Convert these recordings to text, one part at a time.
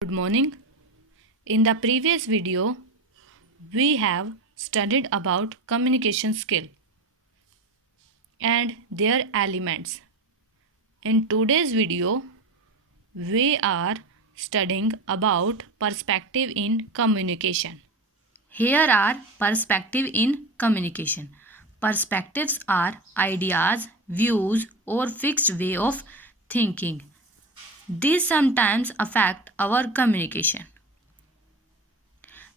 Good morning. In the previous video, we have studied about communication skill and their elements. In today's video, we are studying about perspective in communication. Here are perspective in communication. Perspectives are ideas, views, or fixed way of thinking. These sometimes affect our communication.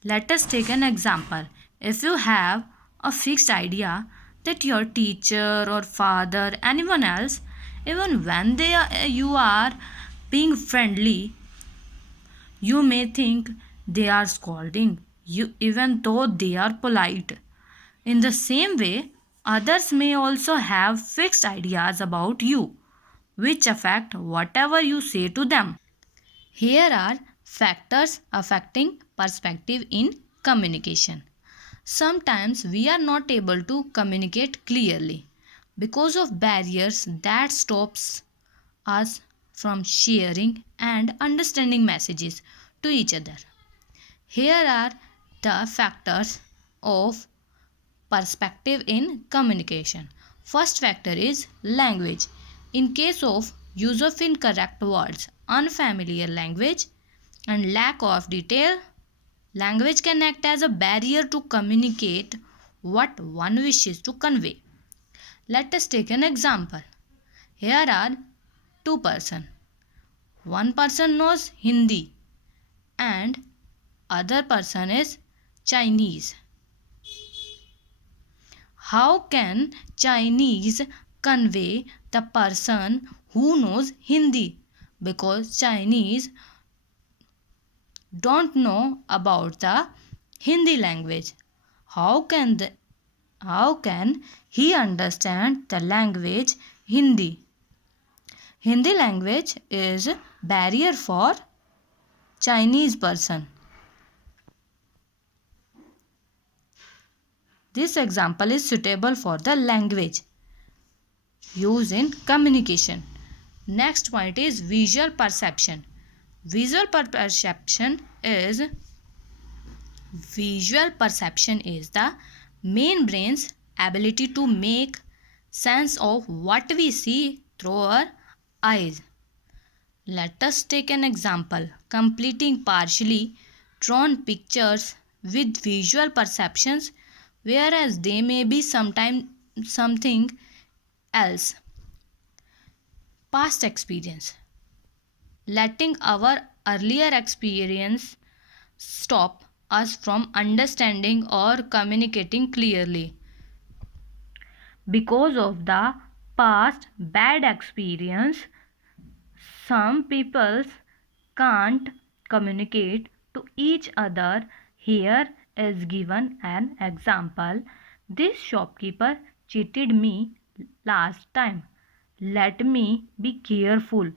Let us take an example. If you have a fixed idea that your teacher or father, anyone else, even when you are being friendly, you may think they are scolding you even though they are polite. In the same way, others may also have fixed ideas about you, which affect whatever you say to them. Here are factors affecting perspective in communication. Sometimes we are not able to communicate clearly because of barriers that stops us from sharing and understanding messages to each other. Here are the factors of perspective in communication. First factor is language. In case of use of incorrect words, unfamiliar language, and lack of detail, language can act as a barrier to communicate what one wishes to convey. Let us take an example. Here are two persons. One person knows Hindi and other person is Chinese. How can Chinese convey the person who knows Hindi? Because Chinese don't know about the Hindi language. How can how can he understand the language Hindi? Hindi language is barrier for Chinese person. This example is suitable for the language used in communication. Next point is visual perception. Visual perception is the main brain's ability to make sense of what we see through our eyes. Let us take an example. Completing partially drawn pictures with visual perceptions, whereas they may be sometimes something else. Past experience. Letting our earlier experience stop us from understanding or communicating clearly. Because of the past bad experience, some people can't communicate to each other. Here is given an example. This shopkeeper cheated me last time. Let me be careful,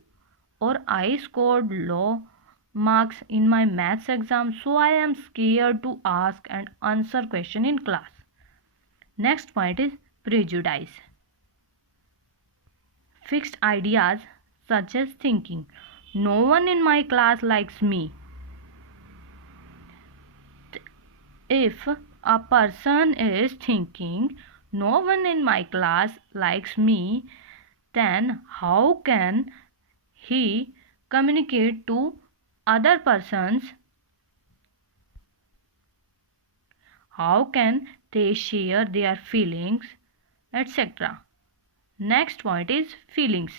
or I scored low marks in my maths exam, so I am scared to ask and answer question in class. Next point is prejudice. Fixed ideas such as thinking, no one in my class likes me. If a person is thinking, no one in my class likes me, then how can he communicate to other persons? How can they share their feelings, etc.? Next point is feelings.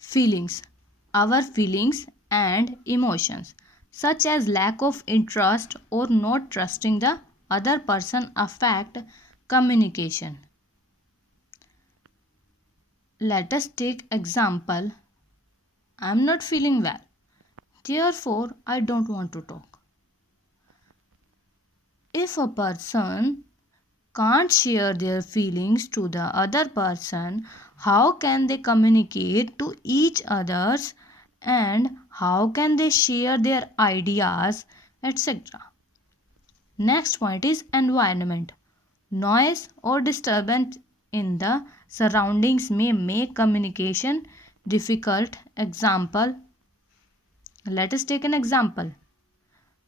Feelings. Our feelings and emotions, such as lack of interest or not trusting the other person, affect communication. Let us take example. I am not feeling well. Therefore, I don't want to talk. If a person can't share their feelings to the other person, how can they communicate to each others, and how can they share their ideas, etc.? Next point is environment. Noise or disturbance in the surroundings may make communication difficult. Example, Let us take an example.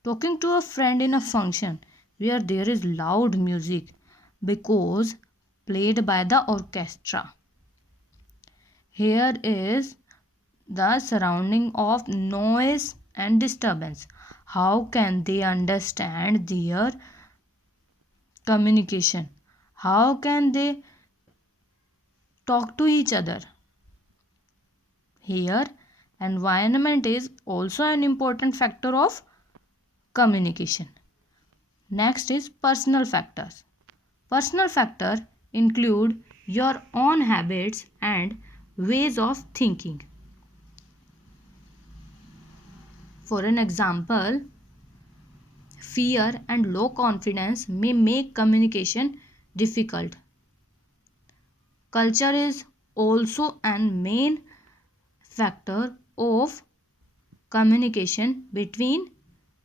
Talking to a friend in a function where there is loud music because played by the orchestra. Here is the surrounding of noise and disturbance. How can they understand their communication? How can they talk to each other? Here, environment is also an important factor of communication. Next is personal factors. Personal factors include your own habits and ways of thinking. For an example, fear and low confidence may make communication difficult. Culture is also an main factor of communication between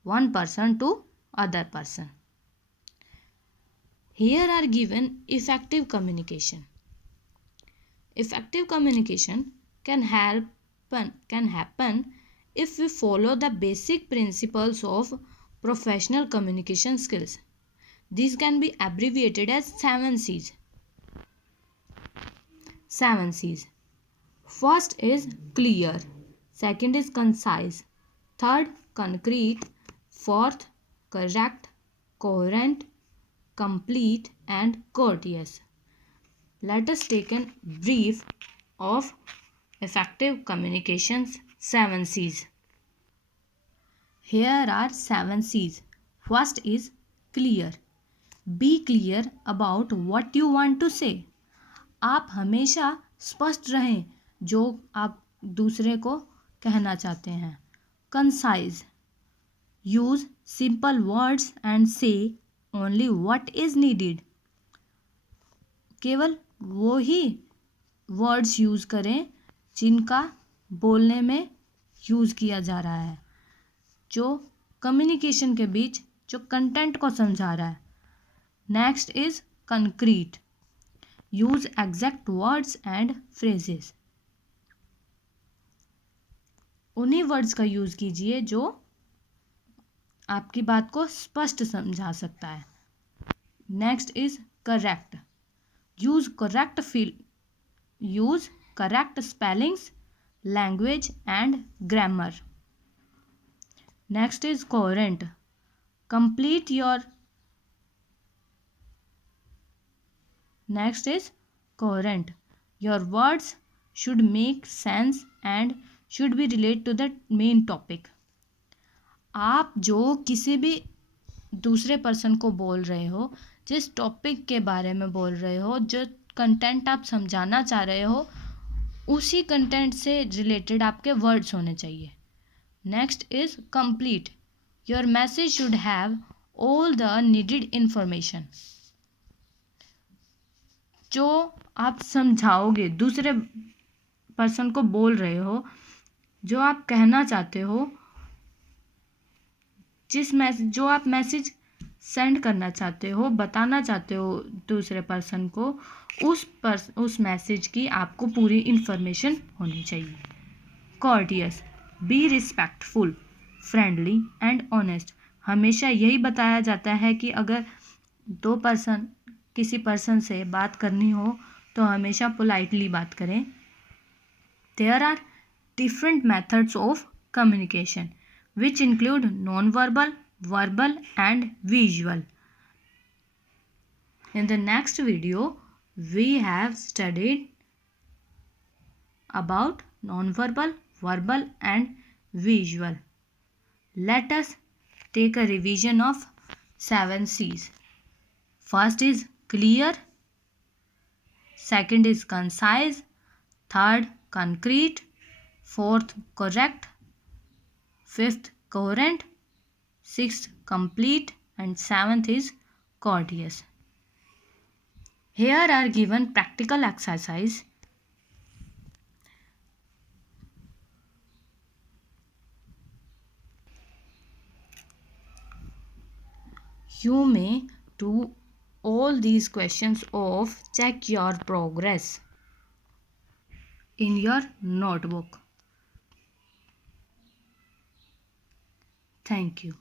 one person to other person. Here are given effective communication. Effective communication can happen if we follow the basic principles of professional communication skills. These can be abbreviated as 7 C's. 7 C's. First is clear, second is concise, third concrete, fourth correct, coherent, complete and courteous. Let us take a brief of effective communication's 7 C's. Here are 7 C's. First is clear. Be clear about what you want to say. आप हमेशा स्पष्ट रहें जो आप दूसरे को कहना चाहते हैं. Concise. Use simple words and say only what is needed. केवल वो ही वर्ड्स यूज़ करें जिनका बोलने में यूज़ किया जा रहा है, जो कम्युनिकेशन के बीच जो कंटेंट को समझा रहा है. Next is concrete. Use exact words and phrases. उन्हीं वर्ड्स का यूज़ कीजिए जो आपकी बात को स्पष्ट समझा सकता है. Next is correct. Use correct spellings, language and grammar. Next is coherent. Complete your. Next is coherent. Your words should make sense and should be related to the main topic. आप जो किसी भी दूसरे पर्सन को बोल रहे हो, जिस टॉपिक के बारे में बोल रहे हो, जो कंटेंट आप समझाना चाह रहे हो, उसी कंटेंट से रिलेटेड आपके वर्ड्स होने चाहिए. Next is complete. Your message should have all the needed information. जो आप समझाओगे, दूसरे पर्सन को बोल रहे हो, जो आप कहना चाहते हो, जो आप मैसेज सेंड करना चाहते हो, बताना चाहते हो दूसरे पर्सन को, उस मैसेज की आपको पूरी इन्फॉर्मेशन होनी चाहिए. Courteous. Be respectful, friendly and honest. हमेशा यही बताया जाता है कि अगर किसी पर्सन से बात करनी हो तो हमेशा पोलाइटली बात करें. There are different methods of communication which include non-verbal, verbal and visual. In the next video, we have studied about non-verbal, verbal and visual. Let us take a revision of 7 C's. First is clear, second is concise, third concrete, fourth correct, fifth coherent, sixth complete and seventh is courteous. Here are given practical exercise. You may do all these questions of check your progress in your notebook. Thank you.